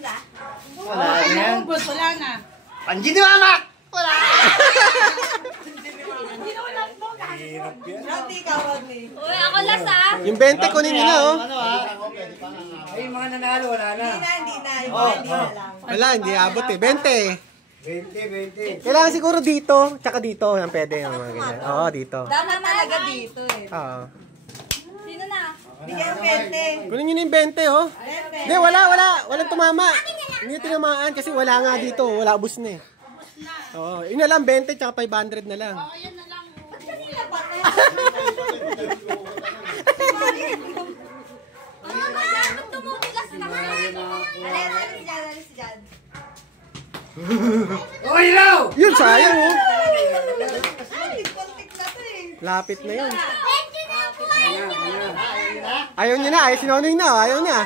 tinda? Wala na. Naubos, wala na. Panji ni Mama! Wala! Hindi na wala mo. Hirap yan. Roti ka, Rodney. Uy, ako last ah. Yung 20 kunin nyo na, oh. Ano ay, yung mga nanalo, wala na. Hindi na. Hindi na lang. Wala, hindi abot eh. 20. 20. Kailangan siguro dito, tsaka dito. Yan pwede yung mga ganyan. Oo, dito. Dapat talaga dito eh. Oo. Sino na? Bigyan 20. Kunin nyo na yung 20, oh. Hindi, wala. Walang tumama. Hindi tinamaan kasi wala nga dito. Wala, ubus na eh. Oo, yun na lang, 20 tsaka 500 na lang. Oo, yan na lang. Ba't tumutulas naman? Alis dyan. Uy, Law! Yun, sayang, oh. Ay, kontik na to eh. Lapit na yun. Ayaw niya na, ayaw sinunod na, ayaw niya.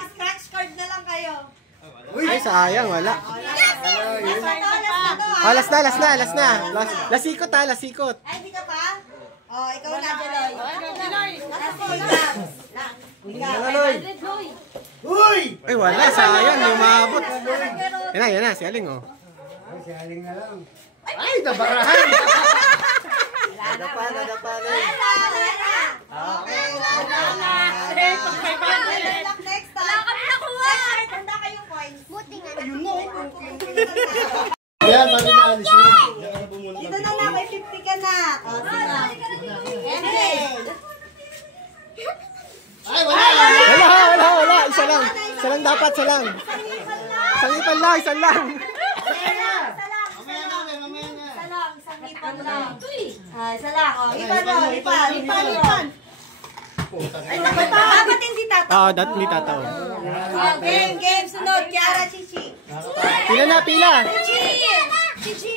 Scratch card na lang kayo. Ay, sayang, wala. Last na to. Last na. Lasikot ha, lasikot. Ay, hindi ka pa? Oh, ikaw na, Jeloy. Uy! Ay, wala, sayang, lumabot. Yan na, si Aling, oh. Ay, si Aling na lang. Ay, nabarahan! Nadapa na. Okay, next time. Wala kami nakuha. Handa kayong coins. Ayun mo. Yan, bago na alis mo. Dito na, may 50 ka na. O, sige. Ay, wala! Wala. Isa lang dapat, isa lang. Sangipan lang, isa lang. Mamaya na. Isang ipan lang. Isa lang. O, ipan. Ay, dapat hindi tataw. Oo, hindi tataon. Game. Sunod. Kiara, Chichi. Pila na, pila. Chichi.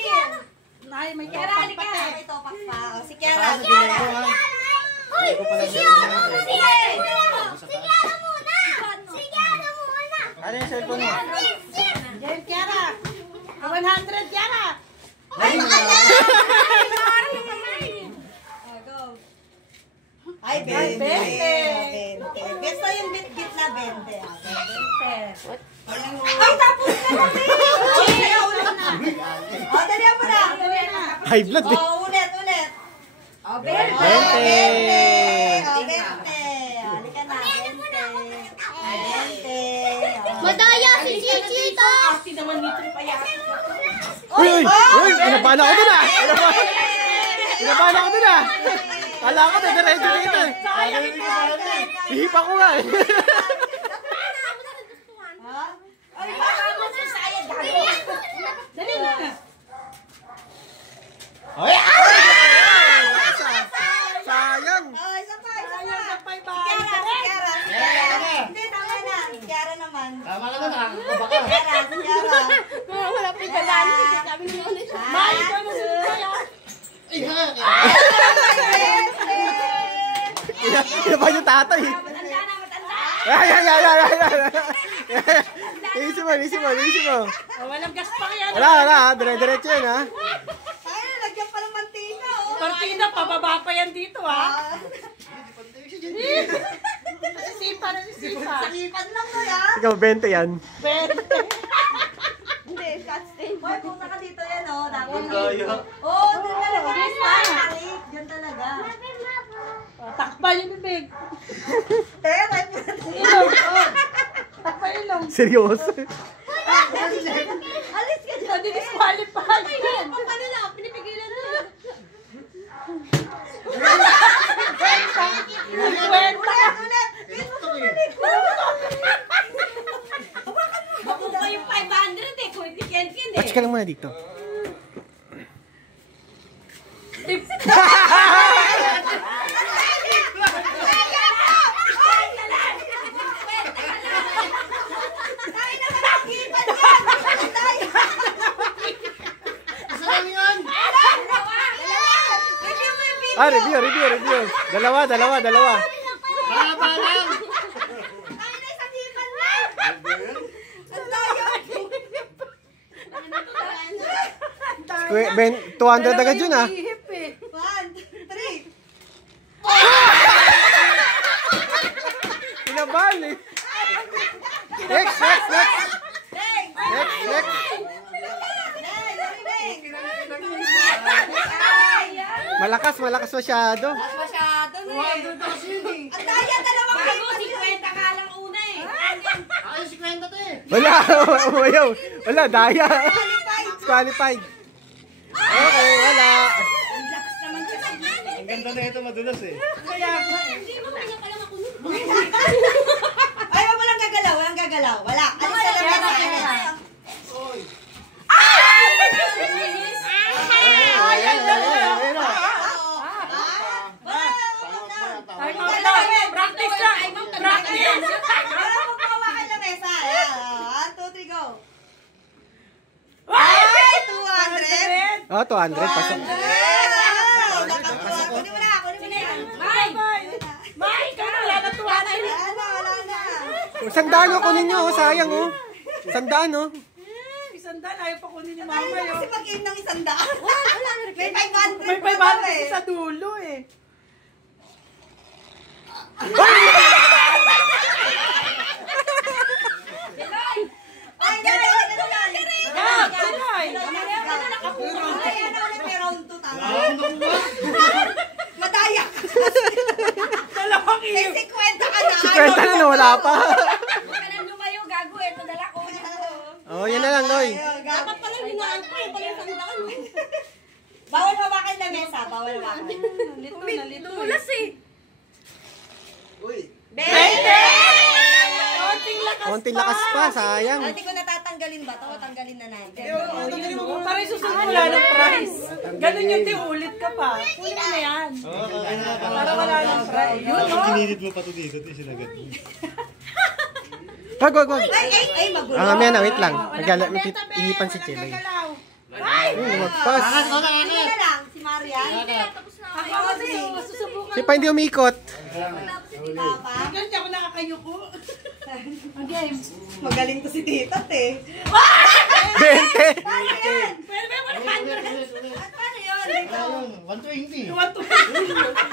Ay, may Kiara, kapal halika. pa eh. Ito, pakpa. O, si Kiara. Uy, sigara muna. Ano yung cellphone mo? Jen, Kiara. 100, Kiara. Ay, bakala! Ay, 20. 20. Gusto yung bit-bit na 20. 20. Ay, tapos na kami! O, dali mo na. High blood eh. O, ulit. O, 20. 20. O, 20. Halika na, 20. 20. Madaya si Chichito. Kasi naman nito pa yan. Uy, pinabahan ako dun ah. Pinabahan ako dun ah. Kala ko, diretso dito eh. Hihipa ko nga eh. Ay, baka mo sa sayad. Dali na. Ay! Sayang. O, isa pa. May Si bahay ka rin. Kiara. Hindi, tama na. Si Kiara naman. Tama ka na, nakakaba ka. Si Kiara. Wala pa yung balaan. Sabi niyo ulit. May ikaw na sunod ko. Ay, ha! Pinabahan yung tatay. Ay. Isin mo. Walang gas pa kaya. Wala. Dire-diretso yun ha. Ay, nalagyan pa ng mantika, oh. Partida, pababa pa yan dito ha. Sisipa. Sakipan lang ko yan. Ikaw, 20 yan. Hindi, catch tape. Boy, punta ka dito yan, oh. Dapat. Kaya. Oh, doon talaga. Diyan talaga. Takpan yung bibig. Kaya, type mo na. Ilong. Takpan yung ilong. Seryoso. Alis ka dyan. Hindi disqualify. Paano lang? Pinipigilan mo. Ulit. Makuha yung 500 eh. Kung hindi Ken-Ken eh. Touch ka lang muna dito. Review. Dalawa. Mahaba lang. 200 agad yun ah. 1, 3. Pinabahan eh. Lakas masyado. Masyado na eh. Ang daya, dalawang Bago, 50 ka lang una eh. Ay, 50 to eh. Wala, umayaw. Wala, daya. Disqualified. Okay, wala. Ang lakas naman kasi. Ang ganda na ito, madulas eh. Hindi mo kanya pa lang ako. Ay, walang gagalaw, walang gagalaw. Wala. Alis na lang Kera, yan. kera. Time out lang. Practice lang. Practice. Wala mong pawakan na mesa. 1, 2, 3, go. Ay, 200. Oh, 200. Pasok. Nakatuwa. Kunin mo na, kunin mo na. May! May, ikaw na. Wala na tuwa na yun. Wala na. Sandaan o kunin nyo, oh, sayang oh. Sandaan oh. Isang daan, ayaw pa kunin ni Ay, mama yun. kasi pag-aim ng 100. Wala na rin. May 500. May 500 sa dulo eh. Ay, gano'n. Gab, Pinoy. May round 2 tama. Round of what? Madaya. Dalawang May iyo. 50 ka na. 50 na nawala pa. Huwag ka nang lumayo, gago. Ito dala ko. Oh, yan na lang, Noy. Dapat pala hinaan ko eh. Pala yung sandaan. Bawal hawakan na mesa. Bawal hawakan. Nalito, nalito. Tumulas eh. Uy. 20! Konting lakas Konting lakas pa, sayang. Hindi ko natatanggalin ba? Ito, tanggalin na natin. Para susunod wala ng prize. Ganun yung ulit ka pa. Kunin mo na yan. Para wala ng prize. Yun, no? Kinilid mo pa to dito, ito sinagat mo. Wag. Ay, magulo. Ah, mamaya na, wait lang. Ihipan si Chile. Magpas. Sino na lang? Si Marian? Ako kasi susubukan. Si pa hindi umikot. Papa? Ganun ako nakakayuko. Magaling to si Tita, te. 20. Paano yan? Pwede ba yung 100? At paano yun? Ayun, 120.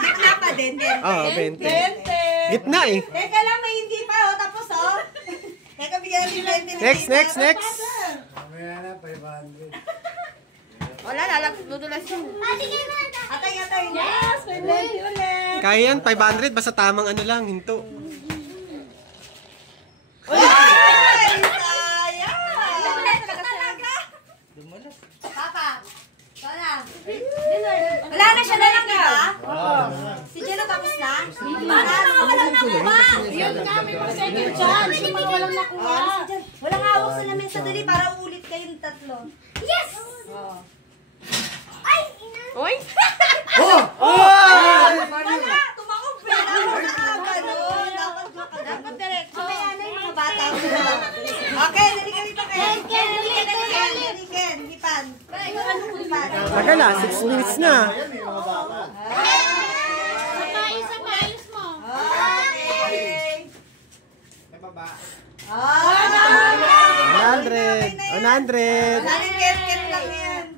Gitna pa din. Oo, 20. 20. Gitna eh. Teka lang, may hindi pa, oh. Tapos, oh. Teka, bigyan natin 20 ni Next. Mamaya na, 500. Wala, dudulas yun. Atay. Yes, may 20 ulit. Kaya yan, 500. Basta tamang ano lang, hinto. Ay, sayang. Talaga. Papa, wala. Wala na siya na lang, di ba? Si Jello tapos na? Walang nakuha. Yun kami pa second chance. Yung mga walang nakuha. Walang hawak sa lamin sa dali para ulit kayong tatlo. Yes! Uy! Wala, tumakog pa. Ganun. Dapat direct. Mamaya na yung mga bata. Okay, dali ka dito, Ken. Ken, hipan. Tagal na, 6 minutes na. Sapayos mo. Okay. May baba. 100. 100. Daling Ken lang yan.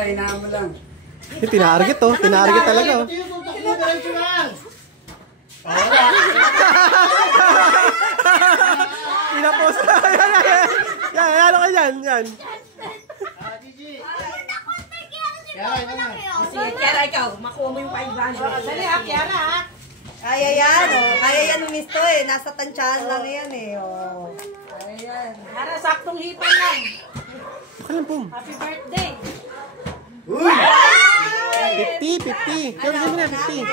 Hinaan mo lang. Tinarget oh. Tinarget talaga oh. Diretso lang. Pinapos. Yan, ano ka yan? Yan. Gigi. Kaya, ito na. Kiara, ikaw, makuha mo yung 500. Dali ha, Kiara ha. Kaya yan, oh. Kaya yan umisto eh. Nasa tansyahan lang yan eh, oh. Kaya yan. Kiara, saktong hipan lang. Baka lang pum. Happy birthday. 50. Kaya mo na, 50.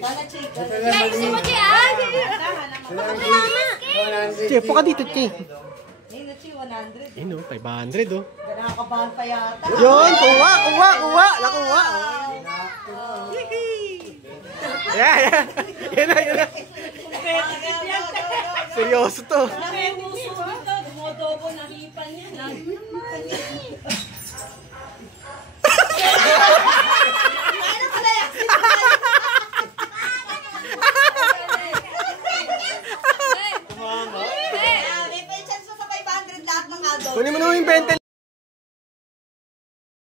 Wala, chick. Guys, si Mochi ah! Che, po ka dito, Che. Ayun, Chi, 100. Ayun oh, 500 oh. Nakakabahan pa yata. Yun, kuha. Nakuha. Yeah. Yan na. Seryoso to. Nakakabahan